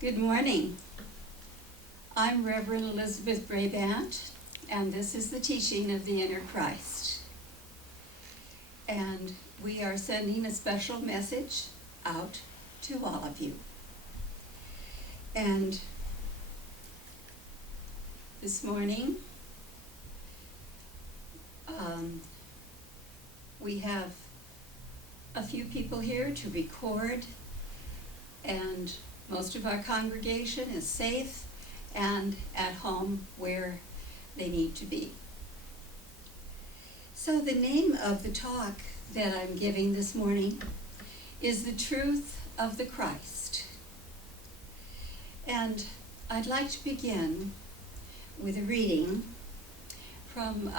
Good morning. I'm Reverend Elizabeth Brabant, and this is the teaching of the Inner Christ. And we are sending a special message out to all of you. And this morning, we have a few people here to record, and most of our congregation is safe and at home where they need to be. So the name of the talk that I'm giving this morning is The Truth of the Christ. And I'd like to begin with a reading from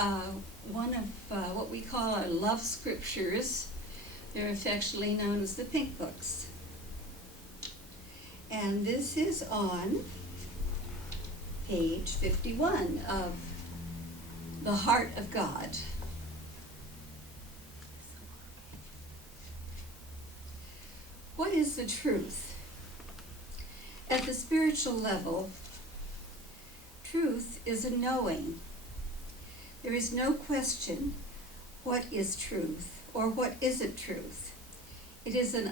one of what we call our love scriptures. They're affectionately known as the pink books. And this is on page 51 of The Heart of God. What is the truth? At the spiritual level, truth is a knowing. There is no question what is truth or what isn't truth. It is an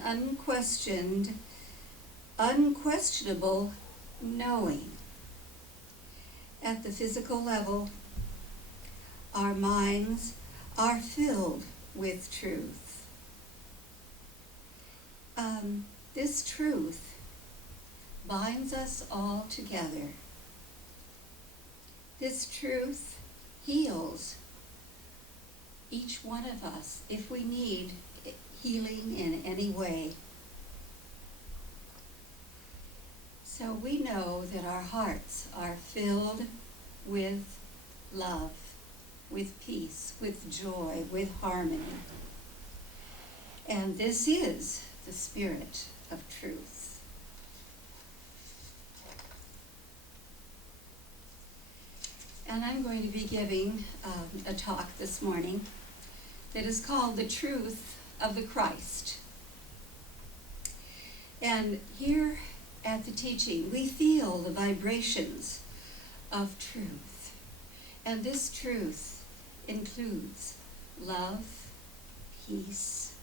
unquestionable knowing. At the physical level, our minds are filled with truth. This truth binds us all together. This truth heals each one of us if we need healing in any way. So we know that our hearts are filled with love, with peace, with joy, with harmony. And this is the spirit of truth. And I'm going to be giving a talk this morning that is called The Truth of the Christ. And here at the teaching, we feel the vibrations of truth. And this truth includes love, peace,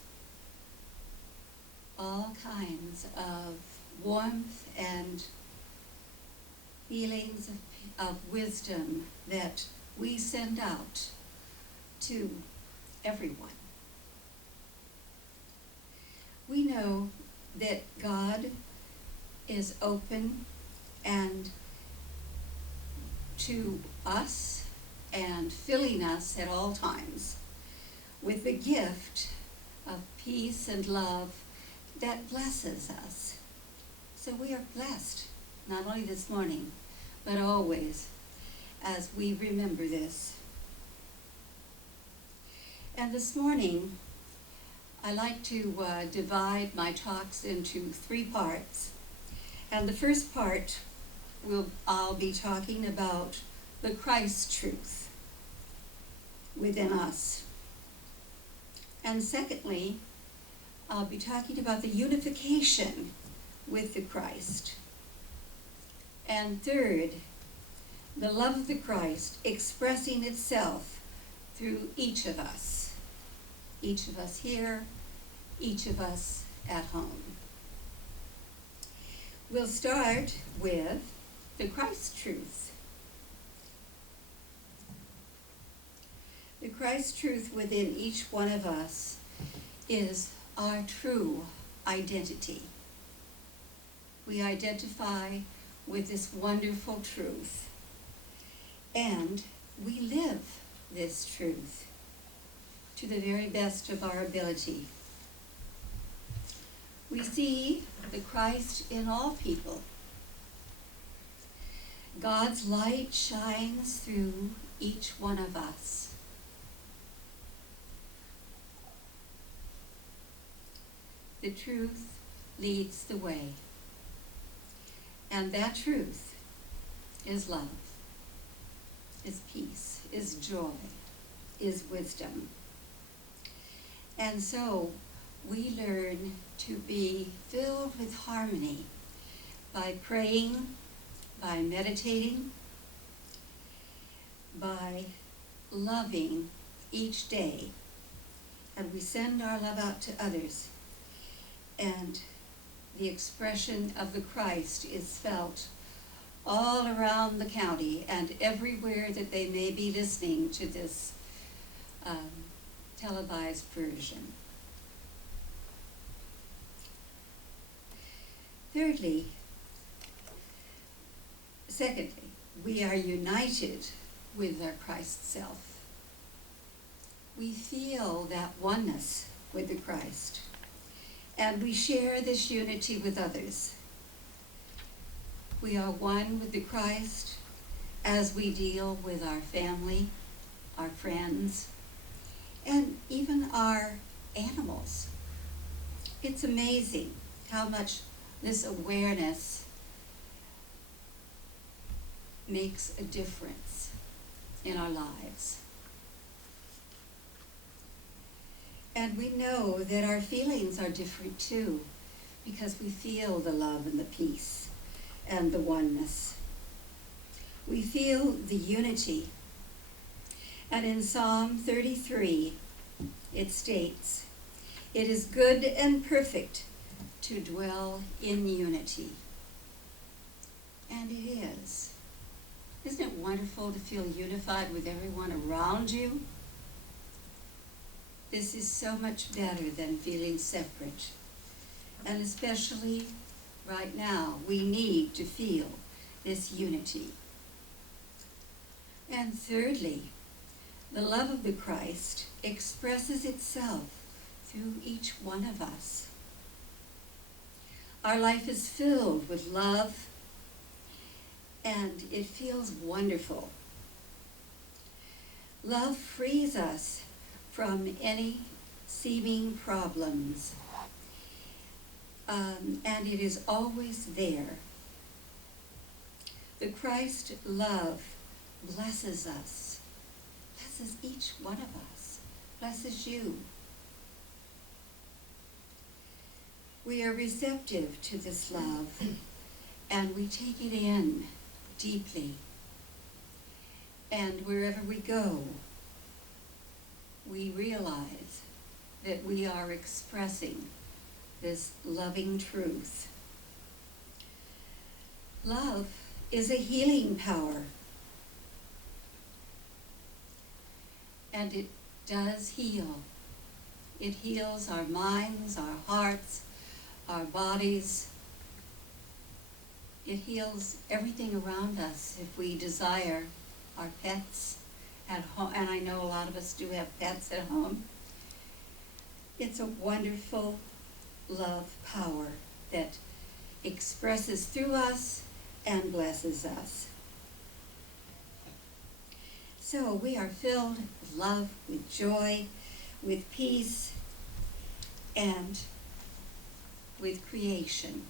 all kinds of warmth and feelings of wisdom that we send out to everyone. We know that God is open and to us and filling us at all times with the gift of peace and love that blesses us. So we are blessed, not only this morning, but always as we remember this. And this morning, I like to divide my talks into 3 parts. And the first part, I'll be talking about the Christ truth within us. And secondly, I'll be talking about the unification with the Christ. And third, the love of the Christ expressing itself through each of us here, each of us at home. We'll start with the Christ truth. The Christ truth within each one of us is our true identity. We identify with this wonderful truth, and we live this truth to the very best of our ability. We see the Christ in all people. God's light shines through each one of us. The truth leads the way. And that truth is love, is peace, is joy, is wisdom. And so we learn to be filled with harmony by praying, by meditating, by loving each day. And we send our love out to others. And the expression of the Christ is felt all around the county and everywhere that they may be listening to this televised version. Secondly, we are united with our Christ self. We feel that oneness with the Christ, and we share this unity with others. We are one with the Christ as we deal with our family, our friends, and even our animals. It's amazing how much this awareness makes a difference in our lives. And we know that our feelings are different too, because we feel the love and the peace and the oneness. We feel the unity. And in Psalm 33, it states, "It is good and perfect to dwell in unity." And it is. Isn't it wonderful to feel unified with everyone around you? This is so much better than feeling separate. And especially right now, we need to feel this unity. And thirdly, the love of the Christ expresses itself through each one of us. Our life is filled with love, and it feels wonderful. Love frees us from any seeming problems, and it is always there. The Christ love blesses us, blesses each one of us, blesses you. We are receptive to this love, and we take it in deeply. And wherever we go, we realize that we are expressing this loving truth. Love is a healing power, and it does heal. It heals our minds, our hearts, our bodies. It heals everything around us if we desire our pets at home, and I know a lot of us do have pets at home. It's a wonderful love power that expresses through us and blesses us. So we are filled with love, with joy, with peace, and with creation.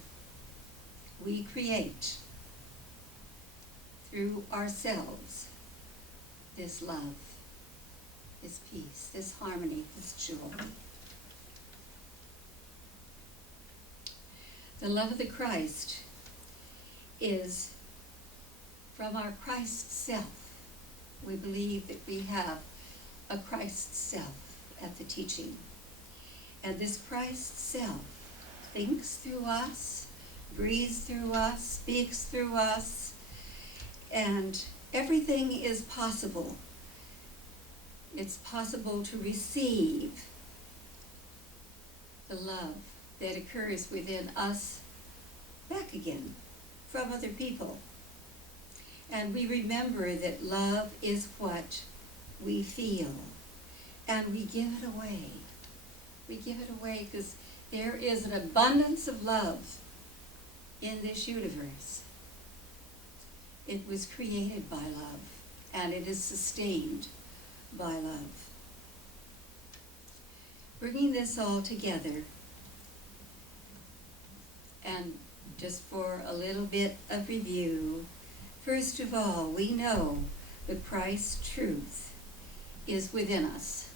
We create through ourselves this love, this peace, this harmony, this joy. The love of the Christ is from our Christ self. We believe that we have a Christ self at the teaching. And this Christ self thinks through us, breathes through us, speaks through us, and everything is possible. It's possible to receive the love that occurs within us back again from other people. And we remember that love is what we feel, and we give it away. We give it away because there is an abundance of love in this universe. It was created by love, and it is sustained by love. Bringing this all together, and just for a little bit of review, first of all, we know the Christ truth is within us.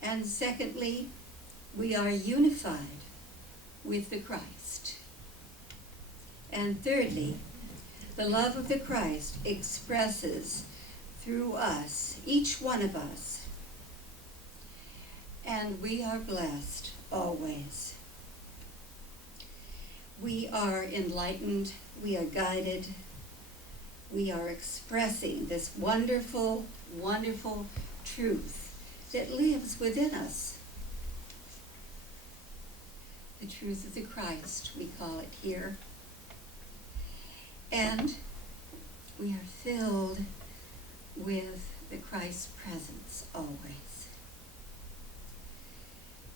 And secondly, we are unified with the Christ. And thirdly, the love of the Christ expresses through us, each one of us. And we are blessed always. We are enlightened, we are guided, we are expressing this wonderful, wonderful truth that lives within us. The truth of the Christ, we call it here. And we are filled with the Christ's presence always.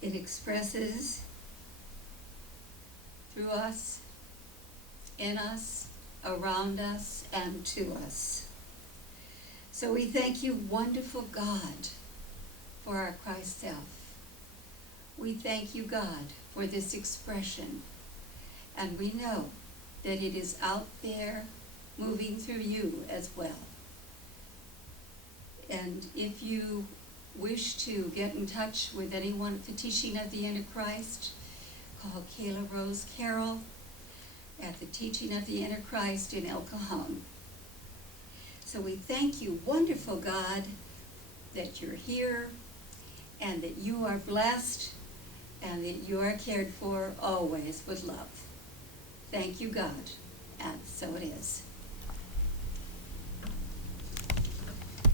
It expresses through us, in us, around us, and to us. So we thank you, wonderful God, for our Christ self. We thank you, God, for this expression. And we know that it is out there moving through you as well. And if you wish to get in touch with anyone at the Teaching of the Inner Christ, call Kayla Rose Carroll at the Teaching of the Inner Christ in El Cajon. So we thank you, wonderful God, that you're here and that you are blessed and that you are cared for always with love. Thank you, God, and so it is.